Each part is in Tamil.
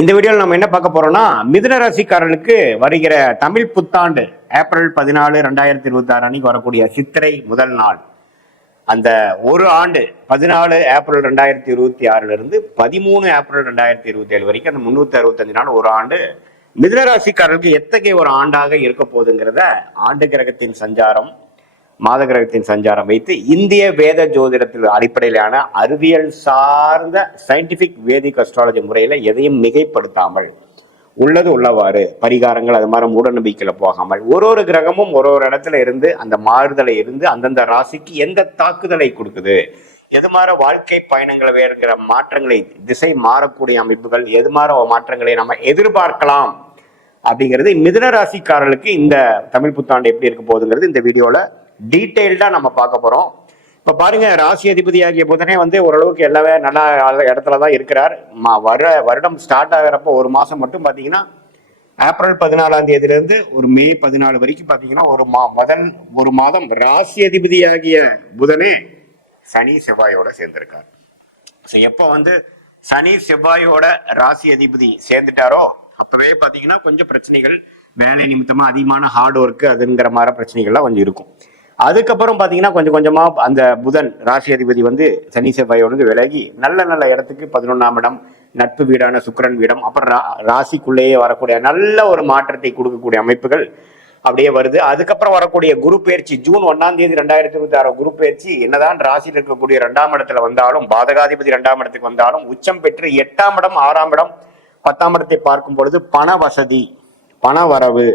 இந்த வீடியோவில் நம்ம என்ன பார்க்க போறோம்னா, மிதுன ராசிக்காரர்களுக்கு வருகிற தமிழ் புத்தாண்டு ஏப்ரல் 14 2026 அன்னைக்கு வரக்கூடிய சித்திரை முதல் நாள். அந்த ஒரு ஆண்டு 14 ஏப்ரல் 2026 இருந்து 13 ஏப்ரல் 2027 வரைக்கும் அந்த 365 நாள் ஒரு ஆண்டு மிதுன ராசிக்காரர்களுக்கு எத்தகைய ஒரு ஆண்டாக இருக்க போகுதுங்கிறத ஆண்டு கிரகத்தின் சஞ்சாரம், மாத கிரகத்தின் சஞ்சாரம் வைத்து இந்திய வேத ஜோதிடத்தில் அடிப்படையிலான அறிவியல் சார்ந்த சயின்டிபிக் வேதிக் அஸ்ட்ராலஜி முறையில எதையும் மிகைப்படுத்தாமல் உள்ளது உள்ளவாறு பரிகாரங்கள் அது மாதிரி மூட நம்பிக்கையில போகாமல் ஒரு கிரகமும் ஒரு இடத்துல இருந்து அந்த மாறுதலை இருந்து அந்தந்த ராசிக்கு எந்த தாக்குதலை கொடுக்குது, எது மாதிரி வாழ்க்கை பயணங்களை வேறுங்கிற மாற்றங்களை திசை மாறக்கூடிய அமைப்புகள் எது மாதிரி மாற்றங்களை நம்ம எதிர்பார்க்கலாம் அப்படிங்கிறது மிதுன ராசிக்காரர்களுக்கு இந்த தமிழ் புத்தாண்டு எப்படி இருக்க போகுதுங்கிறது இந்த வீடியோல டீட்டெயில்டா நம்ம பார்க்க போறோம். இப்ப பாருங்க, ராசி அதிபதி ஆகிய புதனே ஓரளவுக்கு எல்லாமே நல்ல இடத்துலதான் இருக்கிறார். வருடம் ஸ்டார்ட் ஆகிறப்ப ஒரு மாசம் மட்டும் பாத்தீங்கன்னா ஏப்ரல் 14 இருந்து ஒரு மே 14 வரைக்கும் பாத்தீங்கன்னா முதல் ஒரு மாதம் ராசி அதிபதி ஆகிய புதனே சனி செவ்வாயோட சேர்ந்திருக்கார். எப்ப சனி செவ்வாயோட ராசி அதிபதி சேர்ந்துட்டாரோ அப்பவே பாத்தீங்கன்னா கொஞ்சம் பிரச்சனைகள், வேலை நிமித்தமா அதிகமான ஹார்ட் ஒர்க் அதுங்கிற மாதிரி பிரச்சனைகள்லாம் கொஞ்சம் இருக்கும். அதுக்கப்புறம் பாத்தீங்கன்னா கொஞ்சம் கொஞ்சமா அந்த புதன் ராசி அதிபதி சனி செவ்வாயோடு விலகி நல்ல இடத்துக்கு 11ஆம் இடம், நட்பு வீடான சுக்கிரன் வீடம், அப்புறம் ராசிக்குள்ளேயே வரக்கூடிய நல்ல ஒரு மாற்றத்தை கொடுக்கக்கூடிய அமைப்புகள் அப்படியே வருது. அதுக்கப்புறம் வரக்கூடிய குரு பயிற்சி ஜூன் 1 2026 குரு பயிற்சி என்னதான் ராசியில் இருக்கக்கூடிய 2ஆம் இடத்துல வந்தாலும், பாதகாதிபதி 2ஆம் இடத்துக்கு வந்தாலும் உச்சம் பெற்று 8ஆம் இடம், 6ஆம் இடம், 10ஆம் இடத்தை பார்க்கும் பொழுது பண வசதி, பண வரவு,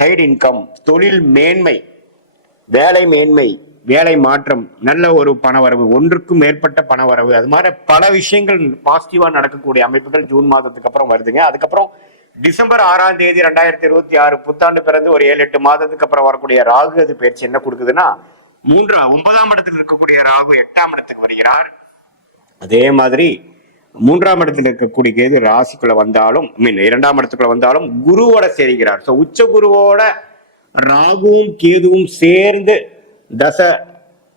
சைடு இன்கம், தொழில் மேன்மை, வேலை மேன்மை, வேலை மாற்றம், நல்ல ஒரு பணவரவு, ஒன்றுக்கும் மேற்பட்ட பணவரவு, அது மாதிரி பல விஷயங்கள் பாசிட்டிவா நடக்கக்கூடிய அமைப்புகள் ஜூன் மாதத்துக்கு அப்புறம் வருதுங்க. அதுக்கப்புறம் டிசம்பர் 6 2026 புத்தாண்டு பிறந்து ஒரு 7-8 மாதத்துக்கு அப்புறம் வரக்கூடிய ராகு அது பயிற்சி என்ன கொடுக்குதுன்னா, 9ஆம் இடத்துல இருக்கக்கூடிய ராகு 8ஆம் இடத்துக்கு வருகிறார். அதே மாதிரி 3ஆம் இடத்துல இருக்கக்கூடிய கேது ராசிக்குள்ள வந்தாலும் 2ஆம் இடத்துக்குள்ள வந்தாலும் குருவோட சேர்கிறார். உச்ச குருவோட ராகுவும் கேதுவும் சேர்ந்து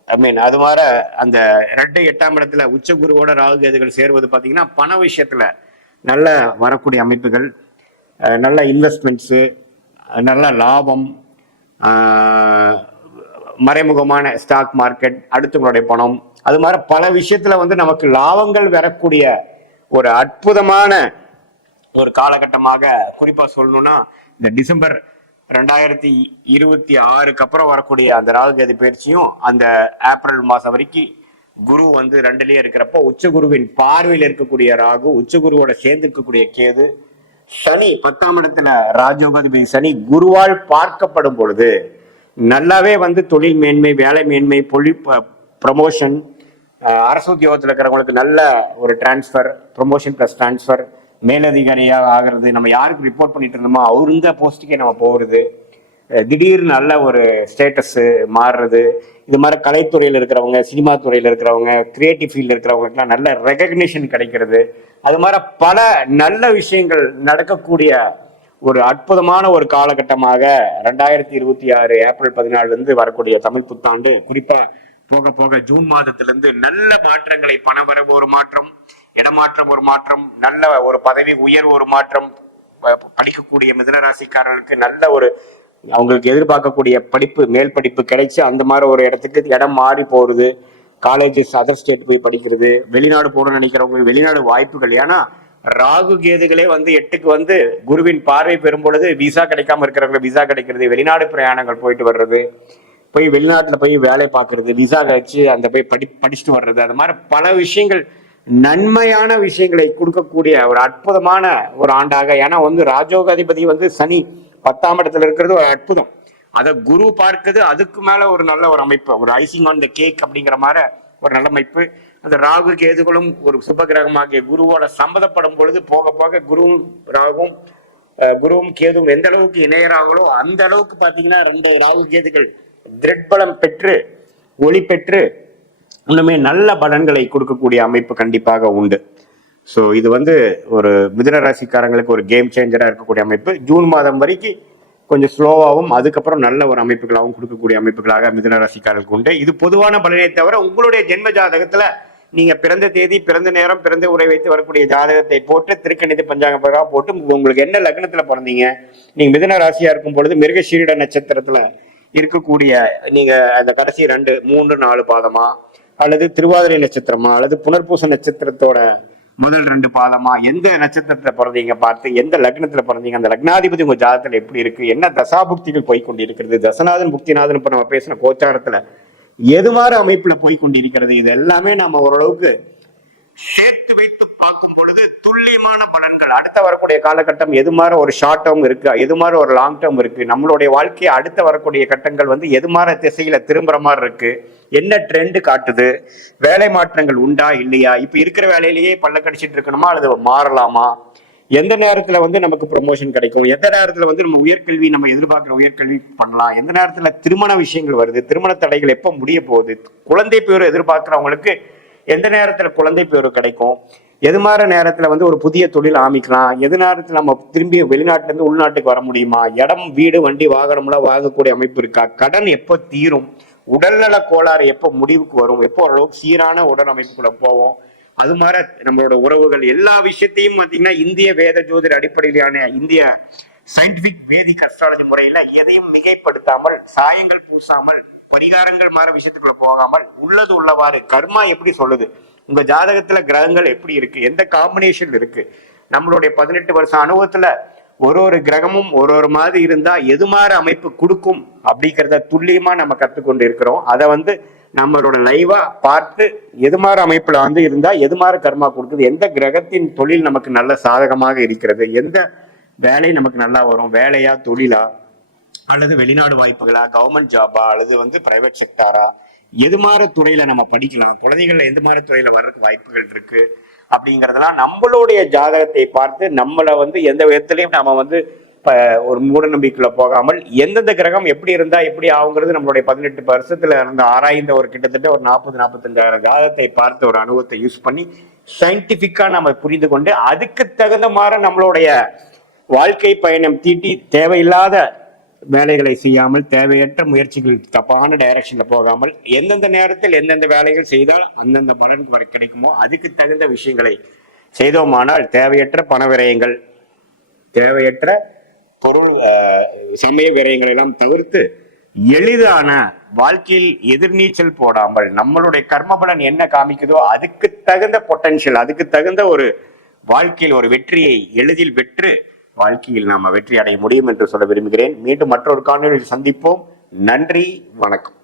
அது மாதிரி அந்த 2-8ஆம் இடத்துல உச்ச குருவோட ராகு கேதுகள் சேருவது பாத்தீங்கன்னா பண விஷயத்துல நல்ல வரக்கூடிய அமைப்புகள், நல்ல இன்வெஸ்ட்மெண்ட்ஸு, நல்ல லாபம், மறைமுகமான ஸ்டாக் மார்க்கெட், அடுத்தவங்களுடைய பணம், அது மாதிரி பல விஷயத்துல நமக்கு லாபங்கள் வரக்கூடிய ஒரு அற்புதமான ஒரு காலகட்டமாக குறிப்பா சொல்லணும்னா இந்த டிசம்பர் 2026 அப்புறம் வரக்கூடிய அந்த ராகு கேது பயிற்சியும் அந்த ஏப்ரல் மாசம் வரைக்கும் குரு 2லயே இருக்கிறப்ப உச்ச குருவின் பார்வையில் இருக்கக்கூடிய ராகு, உச்ச குருவோட சேர்ந்து இருக்கக்கூடிய கேது, சனி 10ஆம் இடத்துல ராஜயோகாதிபதி சனி குருவால் பார்க்கப்படும் பொழுது நல்லாவே தொழில் மேன்மை, வேலை மேன்மை, ப்ரமோஷன், அரசு உத்தியோகத்தில் இருக்கிறவங்களுக்கு நல்ல ஒரு டிரான்ஸ்ஃபர், ப்ரமோஷன் பிளஸ் டிரான்ஸ்ஃபர், மேலதிகாரியாக ஆகிறது, நம்ம யாருக்கு ரிப்போர்ட் பண்ணிட்டு இருந்தோமோ அவர் இந்த போஸ்ட்டுக்கே நம்ம போகிறது, திடீர்னு நல்ல ஒரு ஸ்டேட்டஸ் மாறுறது, இது மாதிரி கலைத்துறையில் இருக்கிறவங்க, சினிமா துறையில் இருக்கிறவங்க, கிரியேட்டிவ் ஃபீல்டில் இருக்கிறவங்களுக்குலாம் நல்ல ரெகக்னிஷன் கிடைக்கிறது, அது மாதிரி பல நல்ல விஷயங்கள் நடக்கக்கூடிய ஒரு அற்புதமான ஒரு காலகட்டமாக 2026 ஏப்ரல் 14 வரக்கூடிய தமிழ் புத்தாண்டு குறிப்பா போக போக ஜூன் மாதத்திலிருந்து நல்ல மாற்றங்களை, பணவரவு ஒரு மாற்றம், இடமாற்றம் ஒரு மாற்றம், நல்ல ஒரு பதவி உயர்வு ஒரு மாற்றம், படிக்கக்கூடிய மிதுன ராசிக்காரர்களுக்கு நல்ல ஒரு அவங்களுக்கு எதிர்பார்க்கக்கூடிய படிப்பு, மேல் படிப்பு கிடைச்சு அந்த மாதிரி ஒரு இடத்துக்கு இடம் மாறி போறது, காலேஜஸ் அதர் ஸ்டேட் போய் படிக்கிறது, வெளிநாடு போகணும்னு நினைக்கிறவங்களுக்கு வெளிநாடு வாய்ப்புகள். ஏன்னா ராகு கேதுகளே 8க்கு குருவின் பார்வை பெறும் பொழுது விசா கிடைக்காம இருக்கிறவங்களுக்கு விசா கிடைக்கிறது, வெளிநாடு பிரயாணங்கள் போயிட்டு வர்றது, போய் வெளிநாட்டுல போய் வேலை பார்க்கறது, விசா கழிச்சு அந்த போய் படிச்சுட்டு வர்றது, அது மாதிரி பல விஷயங்கள் நன்மையான விஷயங்களை கொடுக்கக்கூடிய ஒரு அற்புதமான ஒரு ஆண்டாக. ஏன்னா ராஜயோகாதிபதி சனி 10ஆம் இடத்துல இருக்கிறது ஒரு அற்புதம், அதை குரு பார்க்குது, அதுக்கு மேல ஒரு நல்ல ஒரு அமைப்பு, ஒரு ஐசிங் ஆன் த கேக் அப்படிங்கிற மாதிரி ஒரு நல்ல அமைப்பு. அந்த ராகு கேதுகளும் ஒரு சுப கிரகமாகிய குருவோட சம்மதப்படும் பொழுது போக போக குருவும் கேதுவும் எந்த அளவுக்கு இணையறாங்களோ அந்த அளவுக்கு பாத்தீங்கன்னா 2 ராகு கேதுகள் திரட்பலம் பெற்று ஒளி பெற்று இன்னுமே நல்ல பலன்களை கொடுக்கக்கூடிய அமைப்பு கண்டிப்பாக உண்டு. ஸோ இது ஒரு மிதுன ராசிக்காரங்களுக்கு ஒரு கேம் சேஞ்சரா இருக்கக்கூடிய அமைப்பு. ஜூன் மாதம் வரைக்கும் கொஞ்சம் ஸ்லோவாகவும் அதுக்கப்புறம் நல்ல ஒரு அமைப்புகளாகவும் கொடுக்கக்கூடிய அமைப்புகளாக மிதுன ராசிக்காரர்களுக்கு உண்டு. இது பொதுவான பலனை தவிர உங்களுடைய ஜென்ம ஜாதகத்துல நீங்க பிறந்த தேதி, பிறந்த நேரம், பிறந்த உரை வைத்து வரக்கூடிய ஜாதகத்தை போட்டு திருக்கணித பஞ்சாங்க பிரகாரம் போட்டு உங்களுக்கு என்ன லக்னத்துல பிறந்தீங்க, நீங்க மிதுன ராசியா இருக்கும் பொழுது மிருகசீரிட நட்சத்திரத்துல இருக்கக்கூடிய நீங்க அந்த கடைசி 2, 3, 4 பாதமா, அல்லது திருவாதிரை நட்சத்திரமா, அல்லது புனர்பூச நட்சத்திரத்தோட முதல் 2 பாதமா, எந்த நட்சத்திரத்துல பிறந்தீங்க பார்த்து எந்த லக்னத்துல பிறந்தீங்க, அந்த லக்னாதிபதி உங்க ஜாதகத்துல எப்படி இருக்கு, என்ன தசாபுக்திகள் போய்கொண்டிருக்கிறது, தசநாதன் புக்திநாதன் இப்ப நம்ம பேசின கோச்சாரத்துல எது மாதிரி அமைப்புல போய்கொண்டிருக்கிறது, இது எல்லாமே நம்ம ஓரளவுக்கு சேர்த்து வைத்து பார்க்கும் பொழுது துல்லியமான பலன்கள் அடுத்த வரக்கூடிய காலகட்டம் எது மாதிரி ஒரு ஷார்ட் டேர்ம் இருக்கு, எது மாதிரி ஒரு லாங் டேர்ம் இருக்கு, நம்மளுடைய வாழ்க்கையை அடுத்த வரக்கூடிய கட்டங்கள் எது மாதிரி திசையில திரும்புற மாதிரி இருக்கு, என்ன ட்ரெண்ட் காட்டுது, வேலை மாற்றங்கள் உண்டா இல்லையா, இப்ப இருக்கிற வேலையிலேயே பல்ல கடிச்சிட்டு இருக்கணுமா அல்லது மாறலாமா, எந்த நேரத்துல நமக்கு ப்ரொமோஷன் கிடைக்கும், எந்த நேரத்துல நம்ம உயர்கல்வி நம்ம எதிர்பார்க்கிற உயர்கல்வி பண்ணலாம், எந்த நேரத்துல திருமண விஷயங்கள் வருது, திருமண தடைகள் எப்ப முடிய போகுது, குழந்தை பேரு எதிர்பார்க்கிறவங்களுக்கு எந்த நேரத்துல குழந்தை பேரு கிடைக்கும், எது மாதிரி நேரத்துல ஒரு புதிய தொழில் ஆரம்பிக்கலாம், எது நேரத்துல நம்ம திரும்பி வெளிநாட்டுல இருந்து உள்நாட்டுக்கு வர முடியுமா, இடம் வீடு வண்டி வாகனம்லாம் வாங்கக்கூடிய அமைப்பு இருக்கா, கடன் எப்போ தீரும், உடல்நல கோளாறு எப்போ முடிவுக்கு வரும், எப்போ ஓரளவுக்கு சீரான உடல் அமைப்புக்குள்ள போவோம், அது மாதிரி நம்மளோட உறவுகள் எல்லா விஷயத்தையும் பாத்தீங்கன்னா இந்திய வேத ஜோதிட அடிப்படையிலான இந்திய சயின்டிபிக் வேதிக் அஸ்ட்ராலஜி முறையில எதையும் மிகைப்படுத்தாமல், சாயங்கள் பூசாமல், பரிகாரங்கள் மாற விஷயத்துக்குள்ள போகாமல் உள்ளது உள்ளவாறு கர்மா எப்படி சொல்லுது, உங்க ஜாதகத்துல கிரகங்கள் எப்படி இருக்கு, எந்த காம்பினேஷன் இருக்கு, நம்மளுடைய 18 வருஷம் அனுபவத்துல ஒரு கிரகமும் ஒரு மாதிரி இருந்தா எது மாதிரி அமைப்பு கொடுக்கும் அப்படிங்கிறத துல்லியமா நம்ம கத்துக்கொண்டு இருக்கிறோம். அதை நம்மளோட லைவா பார்த்து எது மாதிரி அமைப்புல இருந்தா எது மாதிரி கர்மா கொடுக்குது, எந்த கிரகத்தின் தொழில் நமக்கு நல்ல சாதகமாக இருக்கிறது, எந்த வேலை நமக்கு நல்லா வரும், வேலையா தொழிலா அல்லது வெளிநாடு வாய்ப்புகளா, கவர்மெண்ட் ஜாபா அல்லது பிரைவேட் செக்டாரா, எது மாதிரி துறையில நம்ம படிக்கலாம், குழந்தைகள்ல எந்த மாதிரி துறையில வர்றதுக்கு வாய்ப்புகள் இருக்கு அப்படிங்கறதெல்லாம் நம்மளுடைய ஜாதகத்தை பார்த்து நம்மள எந்த விதத்திலையும் நாம ஒரு மூட நம்பிக்கைக்குள்ள போகாமல் எந்தெந்த கிரகம் எப்படி இருந்தா எப்படி ஆகுங்கிறது நம்மளுடைய 18 வருஷத்துல இருந்த ஆராய்ந்த கிட்டத்தட்ட ஒரு 40-45 ஜாதகத்தை பார்த்து ஒரு அனுபவத்தை யூஸ் பண்ணி சயின்டிபிக்கா நம்ம புரிந்து கொண்டு அதுக்கு தகுந்த மாதிரி நம்மளுடைய வாழ்க்கை பயணம் தீட்டி தேவையில்லாத வேலைகளை செய்யாமல், தேவையற்ற முயற்சிகள் தப்பான டைரக்ஷன்ல போகாமல், எந்தெந்த நேரத்தில் எந்தெந்த வேலைகள் செய்தால் அந்தந்த பலனுக்கு கிடைக்குமோ அதுக்கு தகுந்த விஷயங்களை செய்தோமானால் தேவையற்ற பண விரயங்கள், தேவையற்ற பொருள் சமய விரயங்கள் எல்லாம் தவிர்த்து எளிதான வாழ்க்கையில் எதிர்நீச்சல் போடாமல் நம்மளுடைய கர்ம பலன் என்ன காமிக்குதோ அதுக்கு தகுந்த பொட்டன்ஷியல், அதுக்கு தகுந்த ஒரு வாழ்க்கையில் ஒரு வெற்றியை எளிதில் பெற்று வாழ்க்கையில் நாம வெற்றி அடைய முடியும் என்று சொல்ல விரும்புகிறேன். மீண்டும் மற்றொரு காணொலியில் சந்திப்போம். நன்றி, வணக்கம்.